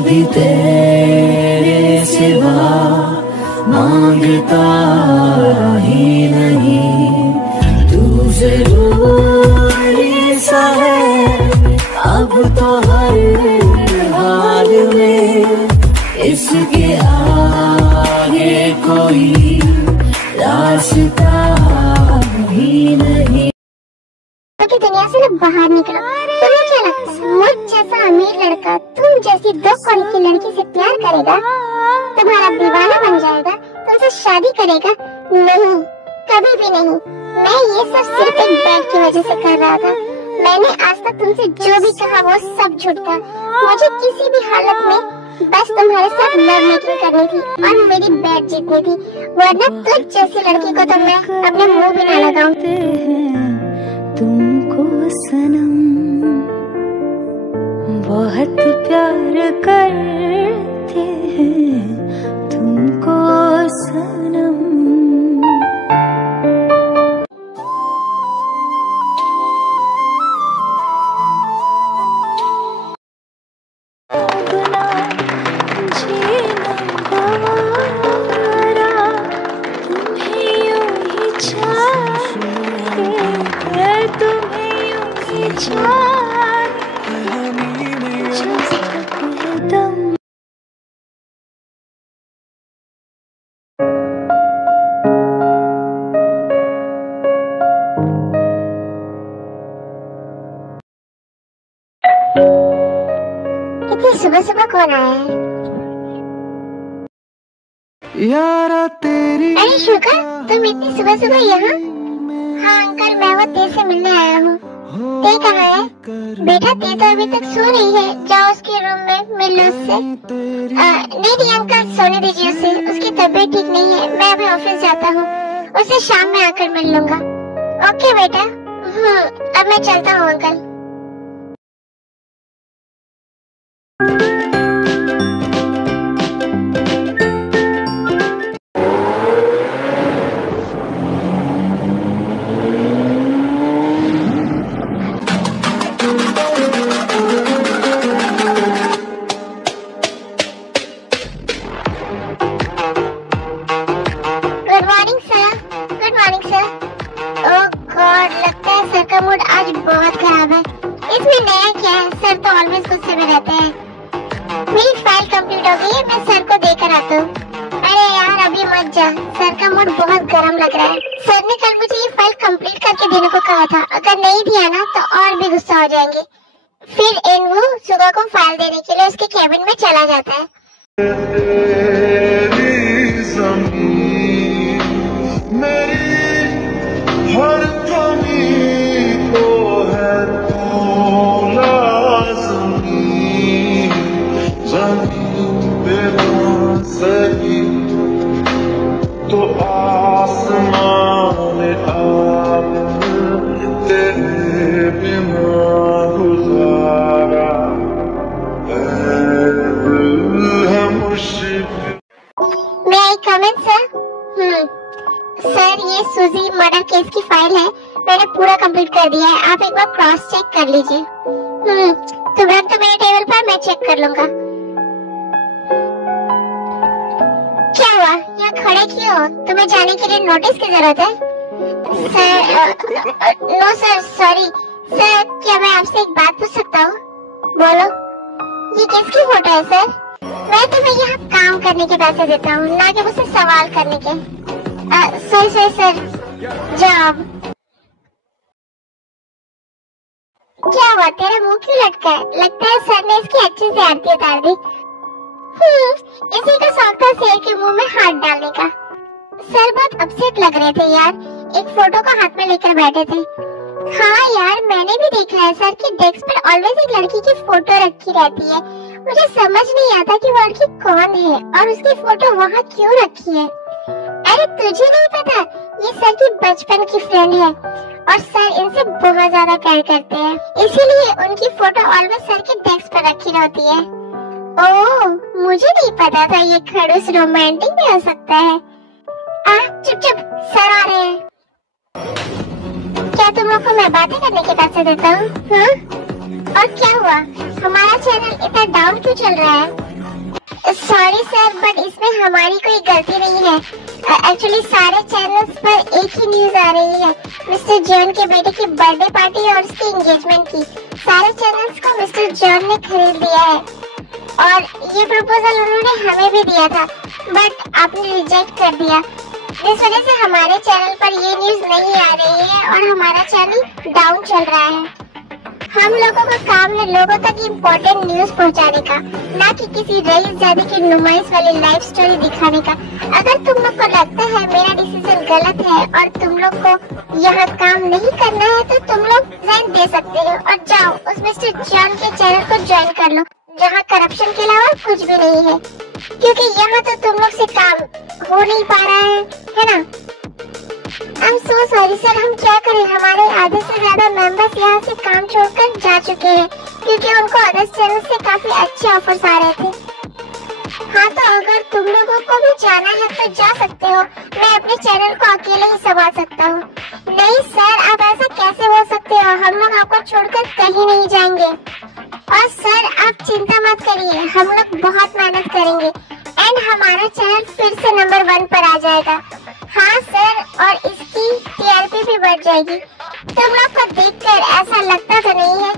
भी तेरे सिवा मांगता ही नहीं। तू जरूरी सा है अब तो हर हाल में, इसके आगे कोई रास्ता ही नहीं। की दुनिया से ना बाहर निकलो। तुम्हें क्या लगता है मुझ जैसा अमीर लड़का तुम जैसी दो कौड़ी की लड़की से प्यार करेगा, तुम्हारा दीवाना बन जाएगा, तुमसे शादी करेगा? नहीं, कभी भी नहीं। मैं ये सब सिर्फ एक बैग की वजह से कर रहा था। मैंने आज तक तुमसे जो भी कहा वो सब झूठ था। मुझे किसी भी हालत में बस तुम्हारे साथ लव मेकिंग करनी थी और मेरी बैट जीतनी थी, वरना तुझ जैसी लड़की को तो मैं अपने मुंह भी ना लगाऊं। तुमको सनम बहुत प्यार करते हैं, तुमको सनम। इतनी सुबह सुबह कौन आया है? यारा तेरी। अरे शुक्र, तुम इतनी सुबह सुबह यहाँ? हाँ अंकल, मैं वो तेज से मिलने आया हूँ। ते कहाँ है? बेटा ते तो अभी तक सो रही है, जाओ उसके रूम में मिल लो उससे। नहीं अंकल, सोने दीजिए उसे, उसकी तबीयत ठीक नहीं है। मैं अभी ऑफिस जाता हूँ, उसे शाम में आकर मिल लूंगा। ओके बेटा। अब मैं चलता हूँ अंकल। मूड आज बहुत खराब है। इसमें नया क्या है? सर तो ऑलवेज गुस्से में रहते हैं। मेरी फाइल कंप्लीट हो गई है, मैं सर को देकर आता हूँ। अरे यार अभी मत जा, सर का मूड बहुत गर्म लग रहा है। सर ने कल मुझे ये फाइल कंप्लीट करके देने को कहा था, अगर नहीं दिया ना तो और भी गुस्सा हो जाएंगे। फिर इनवू सुबह को फाइल देने के लिए उसके केबिन में चला जाता है। तो आसमान आप तेरे बिना गुजारा है मुश्किल। मैं आई कमेंट सर? सर ये सुजी मर्डर केस की फाइल है, मैंने पूरा कंप्लीट कर दिया है, आप एक बार क्रॉस चेक कर लीजिए। तुम रख दो मेरे टेबल पर, मैं चेक कर लूंगा। क्या हुआ, यहाँ खड़े क्यों हो? तुम्हें जाने के लिए नोटिस की जरूरत है? Sir no sir, sorry sir. क्या मैं आपसे एक बात पूछ सकता हूँ? बोलो। ये किसकी फोटो है सर? मैं तुम्हें यहाँ काम करने के पैसे देता हूँ, ना कि मुझसे सवाल करने के। Sir job. क्या हुआ, तेरा मुंह क्यों लटका है? लगता है सर ने इसकी अच्छे से आरती उतार दी। इसी का शौक था शेर के मुंह में हाथ डालने का। सर बहुत अपसेट लग रहे थे यार, एक फोटो को हाथ में लेकर बैठे थे। हाँ यार मैंने भी देखा है सर की डेस्क पर ऑलवेज एक लड़की की फोटो रखी रहती है। मुझे समझ नहीं आता कि वो लड़की कौन है और उसकी फोटो वहाँ क्यों रखी है। अरे तुझे नहीं पता, ये सर की बचपन की फ्रेंड है और सर इनसे बहुत ज्यादा प्यार करते हैं, इसीलिए उनकी फोटो ऑलवेज सर के डेस्क पर रखी रहती है। ओह, मुझे नहीं पता था ये खड़ूस रोमांटिक भी हो सकता है। चुप सर आ रहे हैं। क्या तुम लोग को मैं बातें करने के पैसे देता हूँ? और क्या हुआ, हमारा चैनल इतना डाउन क्यों चल रहा है? सॉरी सर, बट इसमें हमारी कोई गलती नहीं है। एक्चुअली सारे चैनल्स पर एक ही न्यूज आ रही है, मिस्टर जॉन के बेटे की बर्थडे पार्टी और उसकी एंगेजमेंट की। सारे चैनल्स को मिस्टर जॉन ने खरीद लिया है और ये प्रपोजल उन्होंने हमें भी दिया था, बट आपने रिजेक्ट कर दिया। इस वजह से हमारे चैनल पर ये न्यूज नहीं आ रही है और हमारा चैनल डाउन चल रहा है। हम लोगों का काम है लोगों तक इम्पोर्टेंट न्यूज पहुंचाने का, ना कि किसी रईसजादे की नुमाइश वाली लाइफ स्टोरी दिखाने का। अगर तुम लोग को लगता है मेरा डिसीजन गलत है और तुम लोग को यहाँ काम नहीं करना है तो तुम लोग रिजाइन दे सकते हो और जाओ उस मिस्टर जॉन के चैनल को ज्वाइन कर लो, जहाँ करप्शन के अलावा कुछ भी नहीं है, क्योंकि यहाँ तो तुम लोग से काम हो नहीं पा रहा है ना? I'm so sorry सर, हम क्या करें, हमारे आधे से ज्यादा मेंबर्स यहाँ से काम छोड़कर जा चुके हैं क्योंकि उनको अदर चैनल से काफी अच्छे ऑफर्स आ रहे थे। हाँ तो अगर तुम लोगों को भी जाना है तो जा सकते हो, मैं अपने चैनल को अकेले ही संभाल सकता हूँ। नहीं सर, आप ऐसा कैसे बोल सकते हो, हम लोग आपको छोड़कर कहीं नहीं जाएंगे। और सर आप चिंता मत करिए, हम लोग बहुत मेहनत करेंगे एंड हमारा चैनल फिर से नंबर 1 पर आ जाएगा। हाँ सर, और इसकी टीआरपी भी बढ़ जाएगी। तुम लोग को देखकर ऐसा लगता तो नहीं है?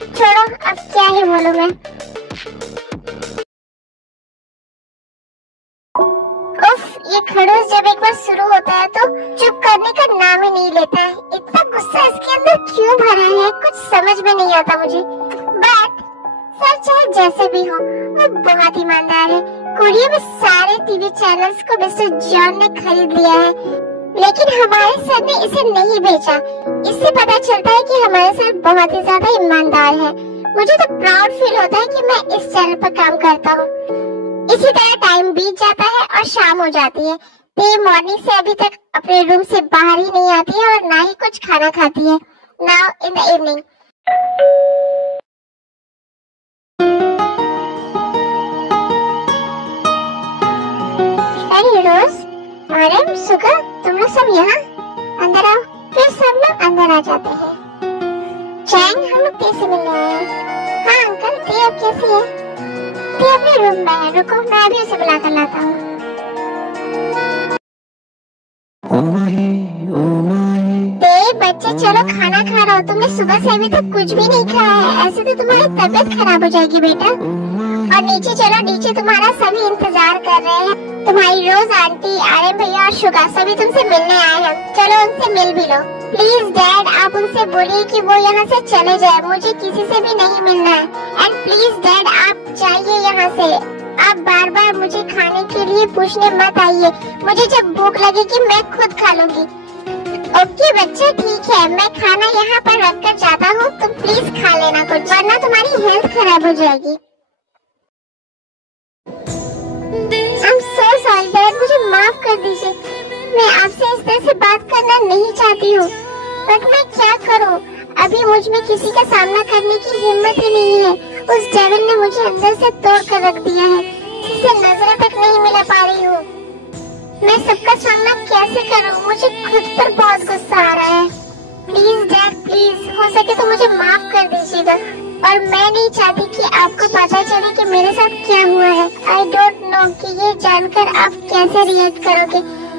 छोड़ो, अब क्या ही बोलूं मैं। उफ, ये खड़ूस जब एक बार शुरू होता है तो चुप करने का नाम ही नहीं लेता है। इतना गुस्सा इसके अंदर क्यों भरा है, कुछ समझ में नहीं आता मुझे। बट सर चाहे जैसे भी हो, वो बहुत ईमानदार है। कोरिया में सारे टीवी चैनल्स को मिस्टर जॉन ने खरीद लिया है, लेकिन हमारे सर ने इसे नहीं बेचा। इससे पता चलता है कि हमारे सर बहुत ही ज्यादा ईमानदार है। मुझे तो प्राउड फील होता है कि मैं इस चैनल पर काम करता हूँ। इसी तरह टाइम बीत जाता है और शाम हो जाती है। ते मॉर्निंग से अभी तक अपने रूम से बाहर ही नहीं आती है और ना ही कुछ खाना खाती है। Now in the evening. Rose, RM, Suga, तुम लोग सब यहाँ अंदर आओ। फिर सब लोग अंदर आ जाते हैं। चैंग, हम लोग ते से मिलने आए हैं। हाँ अंकल, ते अब कैसी है? ते अपने रूम में है, रुको मैं अभी उसे बुला कर लाता हूँ। ते बच्चे चलो खाना खा रहा हो, तुमने सुबह से अभी तक कुछ भी नहीं खाया है, ऐसे तो तुम्हारी तबीयत खराब हो जाएगी बेटा। और नीचे चलो, नीचे तुम्हारा सभी इंतजार कर रहे हैं। तुम्हारी रोज आंटी, आर्यन भैया और शुगा सभी तुमसे मिलने आए हैं। चलो उनसे मिल भी लो। प्लीज डैड, आप उनसे बोलिए कि वो यहाँ से चले जाए, मुझे किसी से भी नहीं मिलना है। एंड प्लीज डैड, आप जाइए यहाँ से। आप बार बार मुझे खाने के लिए पूछने मत आइए, मुझे जब भूख लगेगी मैं खुद खा लूंगी। ओके बच्चे, ठीक है, मैं खाना यहाँ पर रख कर जाता हूँ, तुम प्लीज खा लेना कुछ, वरना तुम्हारी हेल्थ खराब हो जाएगी। I'm so sorry डैड, मुझे माफ कर दीजिए। मैं आपसे इस तरह से बात करना नहीं चाहती हूँ, बट मैं क्या करूँ, अभी मुझ में किसी का सामना करने की हिम्मत ही नहीं है। उस डेविल ने मुझे अंदर से तोड़ कर रख दिया है, जिसे नजर तक नहीं मिला पा रही हूँ। मैं सबका सामना कैसे करूँ, मुझे खुद पर बहुत गुस्सा आ रहा है। प्लीज डैड, प्लीज, हो सके तो मुझे माफ कर दीजिएगा। और मैं नहीं चाहती कि आपको पता चले कि मेरे साथ क्या हुआ है। आई डोंट नो कि ये जानकर आप कैसे रिएक्ट करोगे।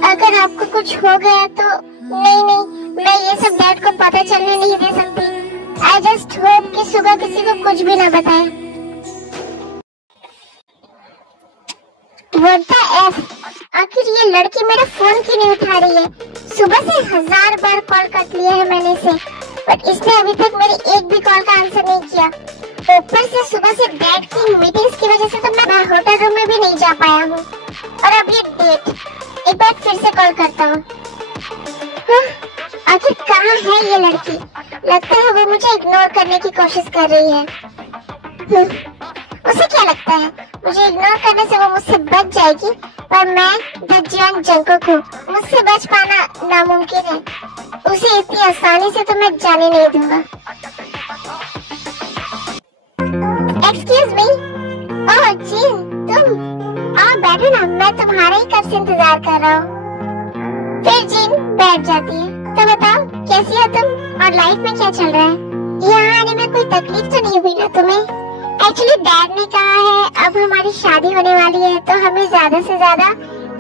अगर आपको कुछ हो गया तो नहीं, मैं ये सब डैड को पता चलने नहीं दे सकती। आई जस्ट होप कि सुबह किसी को कुछ भी ना बताए। What the F? आखिर ये लड़की मेरा फोन क्यों नहीं उठा रही है? सुबह से 1000 बार कॉल कर लिया है मैंने इसे, बट इसने अभी तक मेरी एक भी कॉल का आंसर नहीं किया। ऊपर से सुबह से डैड की मीटिंग्स की वजह से तो मैं होटल रूम में भी नहीं जा पाया हूँ। और अब ये डेट, एक बार फिर से कॉल करता हूँ। आखिर कहाँ है ये लड़की? लगता है वो मुझे इग्नोर करने की कोशिश कर रही है। उसे क्या लगता है मुझे इग्नोर करने से वो मुझसे बच जाएगी, पर मैं द जॉन जंगकुक हूँ, मुझसे बच पाना नामुमकिन है। उसे इतनी आसानी से तो मैं जाने नहीं दूंगा। Excuse me. ओह जीन, तुम आओ बैठो ना, मैं तुम्हारा ही कब से इंतजार कर रहा हूँ। फिर जीन बैठ जाती है। तो बताओ कैसी हो तुम और लाइफ में क्या चल रहा है? यहाँ आने में कोई तकलीफ तो नहीं हुई ना तुम्हें? एक्चुअली डैड ने कहा है अब हमारी शादी होने वाली है तो हमें ज्यादा से ज्यादा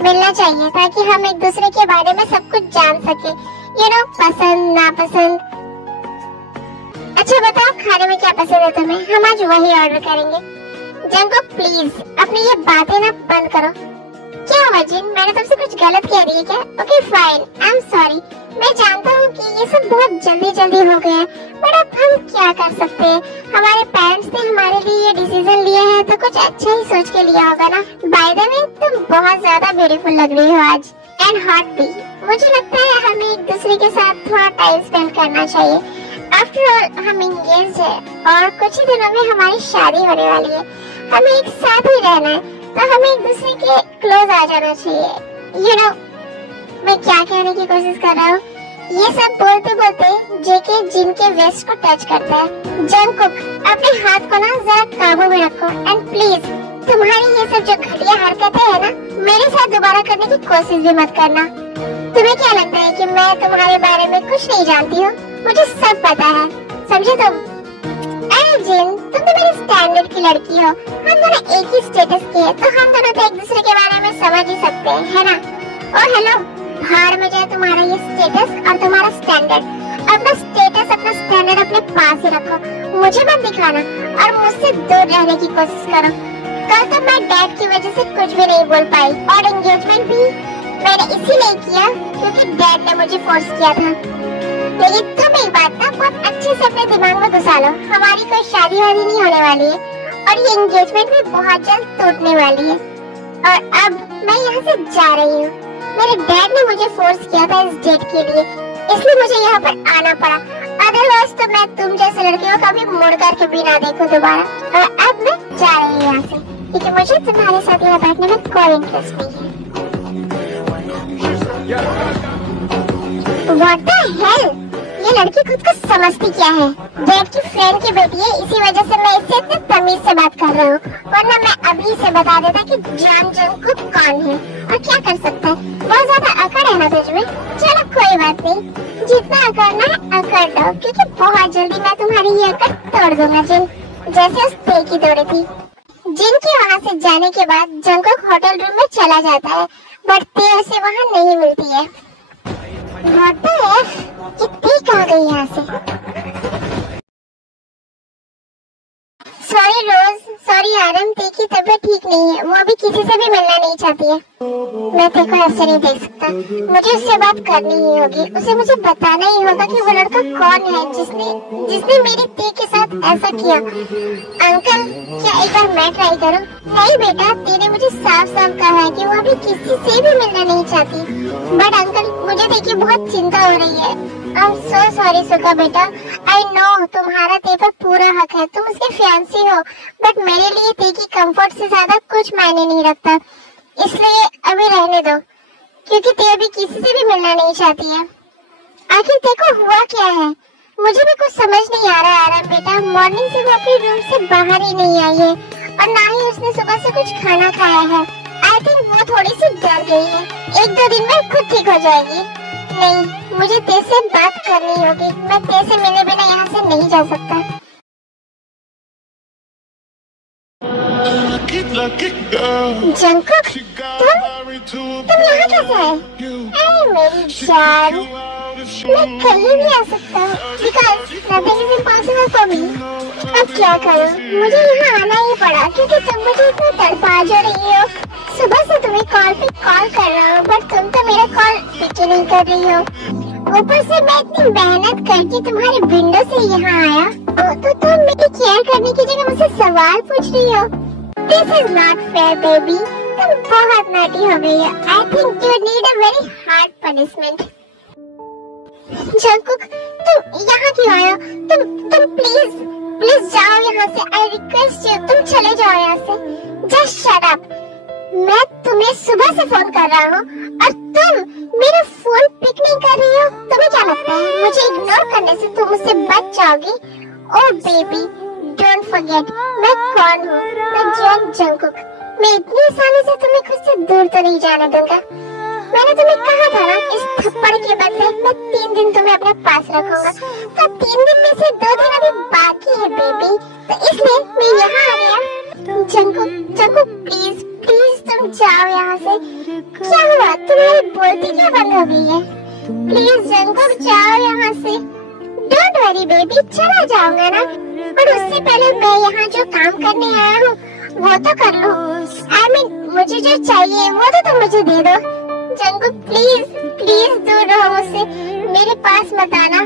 मिलना चाहिए ताकि हम एक दूसरे के बारे में सब कुछ जान सके, पसंद नापसंद। अच्छा बताओ खाने में क्या पसंद है तुम्हें? हम आज वही ऑर्डर करेंगे। जंगकुक प्लीज अपनी ये बातें ना बंद करो। क्या हुआ जिन, मैंने तुमसे कुछ गलत कह रही है क्या? Okay fine, I am sorry. मैं जानता हूँ कि ये सब बहुत जल्दी हो गया, बट अब हम क्या कर सकते हैं? हमारे पेरेंट्स ने हमारे लिए ये डिसीजन लिया है तो कुछ अच्छा ही सोच के लिया होगा ना। बाय द वे तुम बहुत ज्यादा ब्यूटीफुल लग रही हो आज, एंड हॉट भी। मुझे लगता है हमें एक दूसरे के साथ थोड़ा टाइम स्पेंड करना चाहिए। आफ्टर ऑल हम एंगेज है और कुछ ही दिनों में हमारी शादी होने वाली है। हमें एक साथ ही रहना है तो हमें एक दूसरे के क्लोज आ जाना चाहिए। मैं क्या कहने की कोशिश कर रहा हूँ? ये सब बोलते बोलते जेके जिन के वेस्ट को टच करता है। जंगकुक अपने हाथ को ना जरा काबू में रखो, एंड प्लीज तुम्हारी ये सब जो घटिया हरकतें है ना मेरे साथ दोबारा करने की कोशिश भी मत करना। तुम्हें क्या लगता है कि मैं तुम्हारे बारे में कुछ नहीं जानती हूँ? मुझे सब पता है, समझे तुम? अरे जिन तुम तो मेरी स्टैंडर्ड की लड़की हो, हम दोनों एक ही स्टेटस के हैं तो हम दोनों तो एक दूसरे के बारे में समझ ही सकते हैं, है ना? और हेलो, भाड़ में जाए तुम्हारा ये स्टेटस और तुम्हारा स्टैंडर्ड। अपना स्टेटस अपना स्टैंडर्ड अपने पास ही रखो, मुझे मत दिखाना और मुझसे दूर रहने की कोशिश करो। कल तो मैं डैड की वजह से कुछ भी नहीं बोल पाई और एंगेजमेंट भी मैंने इसीलिए किया क्योंकि डैड ने मुझे फोर्स किया था। लेकिन तुम एक बात ना बहुत अच्छे से अपने दिमाग में घुसा लो, हमारी कोई शादी वादी नहीं होने वाली है और ये एंगेजमेंट भी बहुत जल्द टूटने वाली है। और अब मैं यहाँ से जा रही हूँ। मेरे डैड ने मुझे फोर्स किया था इस डेट के लिए, इसलिए मुझे यहाँ पर आना पड़ा। अदरवाइज तो मैं तुम जैसे लड़कियों का भी मुड़ करके भी ना देखूं दोबारा। और अब मैं जा रही हूँ यहाँ से क्योंकि मुझे तुम्हारे साथ यहाँ बैठने में कोई इंटरेस्ट नहीं है। What the hell? ये लड़की खुद को समझती क्या है? डैड की फ्रेंड की बेटी है, इसी वजह से मैं इससे इतने तमीज से बात कर रहा हूँ, वरना मैं अभी से बता देता कि जंगकुक कौन है और क्या कर सकता है। बहुत ज्यादा अकड़ है ना तुझमें? चलो कोई बात नहीं, जितना अकड़ना है अकड़ दो क्योंकि बहुत जल्दी मैं तुम्हारी ये अकड़ तोड़ दूंगा जिन, जैसे उस ते की तोड़ी थी। जिन के वहाँ से जाने के बाद जंगकुक होटल रूम में चला जाता है, बट ते उसे वहाँ नहीं मिलती है। कितनी कहाँ गई यहाँ से? सॉरी रोज, सॉरी आरम, ते की तबीयत ठीक नहीं है, वो अभी किसी से भी मिलना नहीं चाहती है। मैं ते को ऐसे नहीं देख सकता, मुझे उससे बात करनी ही होगी। उसे मुझे बताना ही होगा कि वो लड़का कौन है जिसने मेरी ते के साथ ऐसा किया। अंकल क्या एक बार मैं ट्राई करूं? नहीं बेटा, तेने मुझे साफ साफ कहा है कि वो अभी किसी से भी मिलना नहीं चाहती। बट अंकल मुझे देखिए बहुत चिंता हो रही है। आई एम सो सॉरी सुका बेटा, आई नो तुम्हारा ते पर पूरा हक है, तुम उसके फियांसी हो, बट मेरे लिए ते की कंफर्ट से ज्यादा कुछ मायने नहीं रखता, इसलिए अभी रहने दो क्योंकि ते अभी किसी से भी मिलना नहीं चाहती है। आखिर ते को हुआ क्या है? मुझे भी कुछ समझ नहीं आ रहा आराम बेटा। मॉर्निंग से वो अपने रूम से बाहर ही नहीं आई है और ना ही उसने सुबह से कुछ खाना खाया है। आई थिंक वो थोड़ी सी डर गई है, एक दो दिन में खुद ठीक हो जाएगी। नहीं, मुझे ते से बात करनी होगी, मैं ते से मिले बिना यहाँ से नहीं जा सकता। जंगकुक, तुम यहाँ कैसे आए? अरे मेरी जान, मैं कहीं भी आ सकता हूँ because nothing is impossible for me। अब क्या करूँ? मुझे यहाँ आना ही पड़ा क्योंकि तुम मुझे इतना तड़पा जो रही हो। सुबह से तुम्हें कॉल पे कॉल कर रहा हूँ बट तुम तो मेरा कॉल पिक नहीं कर रही हो। ऊपर से मैं इतनी मेहनत करके तुम्हारे विंडो से यहाँ आया तो तुम मेरी केयर करने की जगह मुझसे सवाल पूछ रही हो। This is not fair, baby। तुम बहुत naughty हो गई हो। I think you need a very hard punishment। Jungkook, तुम यहाँ क्यों आए हो? तुम प्लीज जाओ यहाँ से। I request you, तुम चले जाओ यहाँ से। Just shut up। मैं तुम्हें सुबह से फोन कर रहा हूँ और तुम मेरा फोन पिक नहीं कर रही हो। तुम्हें क्या लगता है मुझे इग्नोर करने से तुम मुझसे बच जाओगी? Oh baby, don't forget, मैं कौन हूँ? मैं जंगकुक। मैं इतनी आसानी से तुम्हें खुद से दूर तो नहीं जाने दूंगा। मैंने तुम्हें कहा था ना, इस थप्पड़ के बदले मैं 3 दिन तुम्हें अपने पास रखूंगा। तो 3 दिन में से 2 दिन अभी बाकी है बेबी, तो इसलिए मैं यहाँ आ गया। जंगकुक प्लीज प्लीज तुम जाओ यहाँ से। क्या हुआ, तुम्हारी बोलती क्या बंद हो गई है? प्लीज जंगकुक जाओ यहाँ से। डोंट वरी बेबी, चला जाऊंगा ना, पर उससे पहले मैं यहाँ जो काम करने आया हूँ वो तो कर लो। I mean, मुझे जो चाहिए वो तो तुम मुझे दे दो। जंगकुक प्लीज प्लीज दूर रहो मुझसे, मेरे पास मत आना।